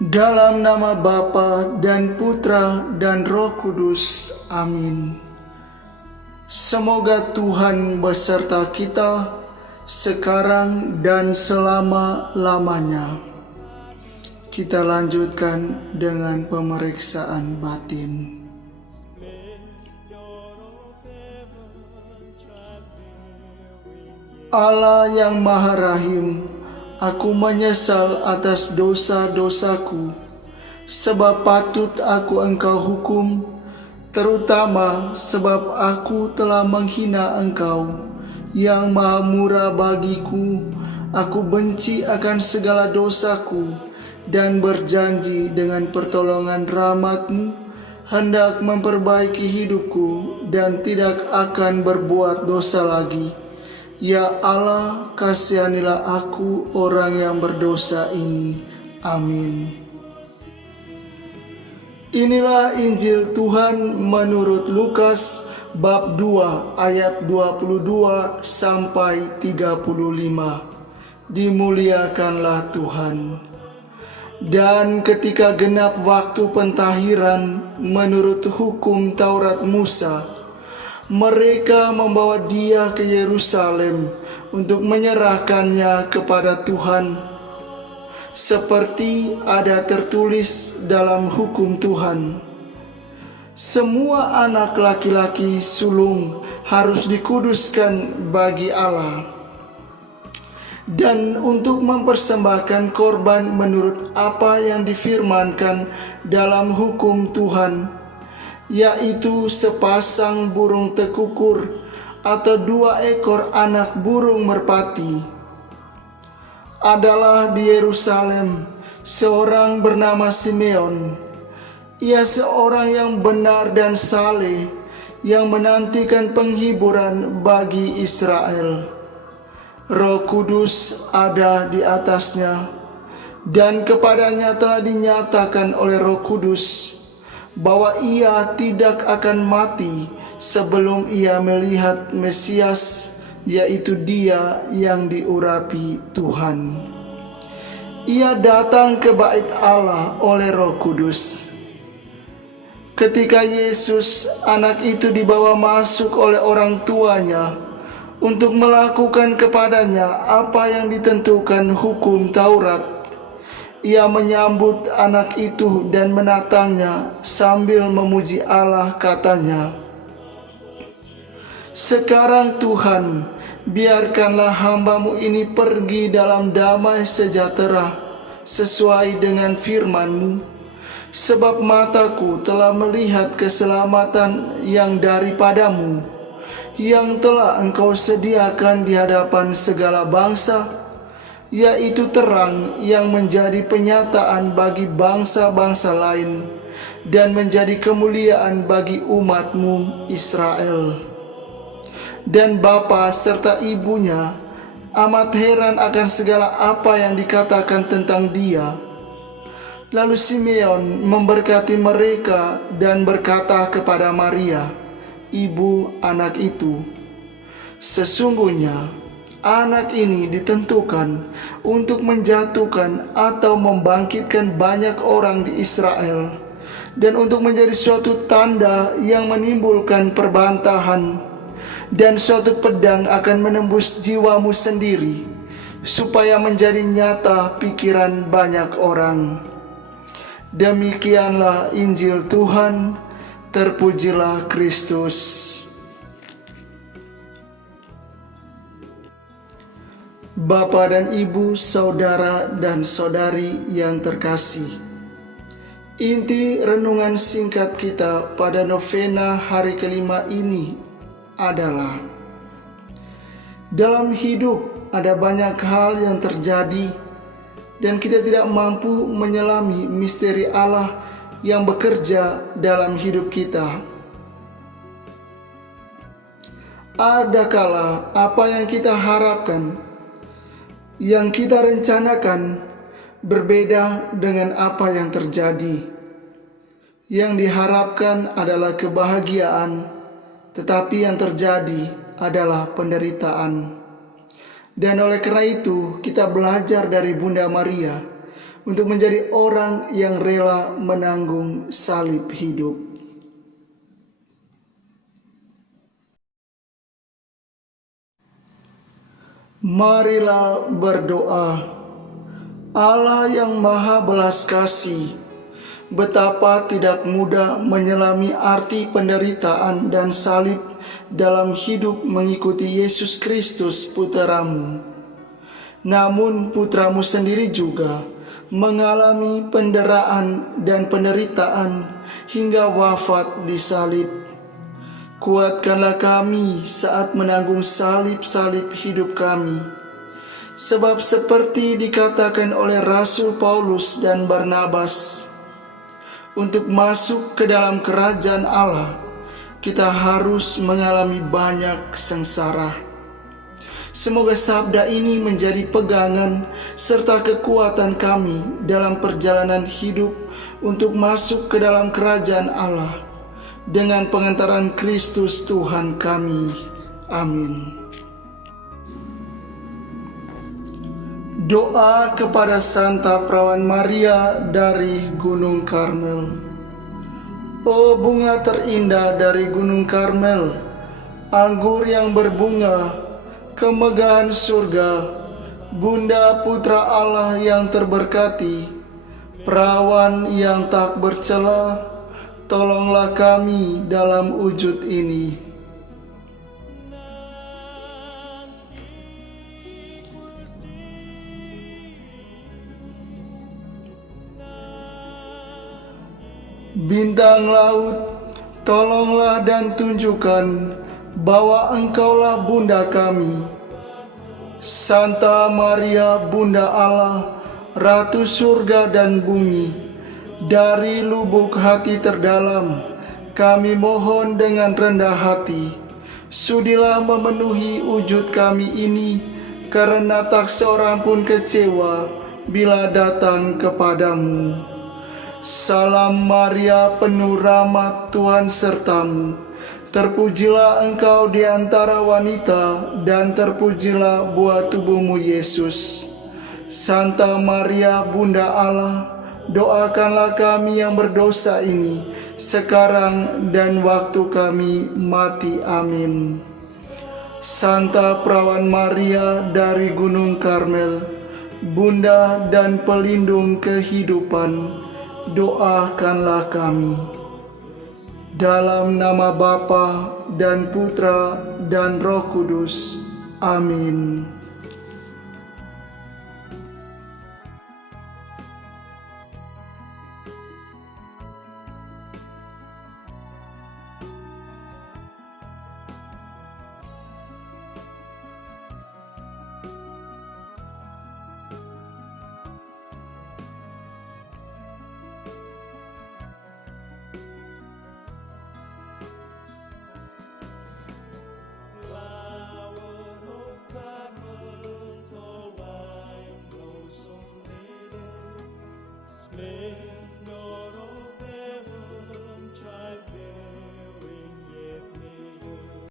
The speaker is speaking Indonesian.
Dalam nama Bapa dan Putra dan Roh Kudus. Amin. Semoga Tuhan beserta kita sekarang dan selama-lamanya. Kita lanjutkan dengan pemeriksaan batin. Allah yang Maha Rahim, aku menyesal atas dosa-dosaku, sebab patut aku Engkau hukum, terutama sebab aku telah menghina Engkau, yang Maha Murah bagiku. Aku benci akan segala dosaku, dan berjanji dengan pertolongan rahmat-Mu, hendak memperbaiki hidupku, dan tidak akan berbuat dosa lagi. Ya Allah, kasihanilah aku orang yang berdosa ini. Amin. Inilah Injil Tuhan menurut Lukas bab 2 ayat 22 sampai 35. Dimuliakanlah Tuhan. Dan ketika genap waktu pentahiran menurut hukum Taurat Musa, mereka membawa dia ke Yerusalem untuk menyerahkannya kepada Tuhan, seperti ada tertulis dalam hukum Tuhan. Semua anak laki-laki sulung harus dikuduskan bagi Allah, dan untuk mempersembahkan korban menurut apa yang difirmankan dalam hukum Tuhan, yaitu sepasang burung tekukur atau 2 ekor anak burung merpati. Adalah di Yerusalem seorang bernama Simeon. Ia seorang yang benar dan saleh, yang menantikan penghiburan bagi Israel. Roh Kudus ada di atasnya, dan kepadanya telah dinyatakan oleh Roh Kudus bahwa ia tidak akan mati sebelum ia melihat Mesias, yaitu Dia yang diurapi Tuhan. Ia datang ke bait Allah oleh Roh Kudus. Ketika Yesus, anak itu, dibawa masuk oleh orang tuanya untuk melakukan kepadanya apa yang ditentukan hukum Taurat, ia menyambut anak itu dan menatangnya sambil memuji Allah, katanya, "Sekarang Tuhan, biarkanlah hamba-Mu ini pergi dalam damai sejahtera sesuai dengan firman-Mu, sebab mataku telah melihat keselamatan yang daripada-Mu, yang telah Engkau sediakan di hadapan segala bangsa, yaitu terang yang menjadi penyataan bagi bangsa-bangsa lain, dan menjadi kemuliaan bagi umat-Mu Israel." Dan bapa serta ibunya amat heran akan segala apa yang dikatakan tentang dia. Lalu Simeon memberkati mereka dan berkata kepada Maria, ibu anak itu, "Sesungguhnya anak ini ditentukan untuk menjatuhkan atau membangkitkan banyak orang di Israel, dan untuk menjadi suatu tanda yang menimbulkan perbantahan, dan suatu pedang akan menembus jiwamu sendiri, supaya menjadi nyata pikiran banyak orang." Demikianlah Injil Tuhan. Terpujilah Kristus. Bapa dan Ibu, saudara dan saudari yang terkasih, inti renungan singkat kita pada novena hari kelima ini adalah: dalam hidup ada banyak hal yang terjadi, dan kita tidak mampu menyelami misteri Allah yang bekerja dalam hidup kita. Ada kala apa yang kita harapkan, yang kita rencanakan, berbeda dengan apa yang terjadi. Yang diharapkan adalah kebahagiaan, tetapi yang terjadi adalah penderitaan. Dan oleh karena itu kita belajar dari Bunda Maria untuk menjadi orang yang rela menanggung salib hidup. Marilah berdoa. Allah yang maha belas kasih, betapa tidak mudah menyelami arti penderitaan dan salib dalam hidup mengikuti Yesus Kristus putramu. Namun putramu sendiri juga mengalami penderaan dan penderitaan hingga wafat di salib. Kuatkanlah kami saat menanggung salib-salib hidup kami. Sebab seperti dikatakan oleh Rasul Paulus dan Barnabas, untuk masuk ke dalam kerajaan Allah, kita harus mengalami banyak sengsara. Semoga sabda ini menjadi pegangan serta kekuatan kami dalam perjalanan hidup untuk masuk ke dalam kerajaan Allah dengan pengantaran Kristus Tuhan kami. Amin. Doa kepada Santa Perawan Maria dari Gunung Karmel. Oh bunga terindah dari Gunung Karmel, anggur yang berbunga, kemegahan surga, Bunda Putra Allah yang terberkati, perawan yang tak bercela, tolonglah kami dalam wujud ini. Bintang laut, tolonglah dan tunjukkan bahwa Engkaulah Bunda kami. Santa Maria Bunda Allah, Ratu surga dan bumi, dari lubuk hati terdalam kami mohon dengan rendah hati, sudilah memenuhi wujud kami ini, karena tak seorang pun kecewa bila datang kepadamu. Salam Maria, penuh rahmat, Tuhan sertamu. Terpujilah engkau di antara wanita, dan terpujilah buah tubuhmu Yesus. Santa Maria Bunda Allah, doakanlah kami yang berdosa ini, sekarang dan waktu kami mati. Amin. Santa Perawan Maria dari Gunung Karmel, Bunda dan pelindung kehidupan, doakanlah kami. Dalam nama Bapa dan Putra dan Roh Kudus. Amin.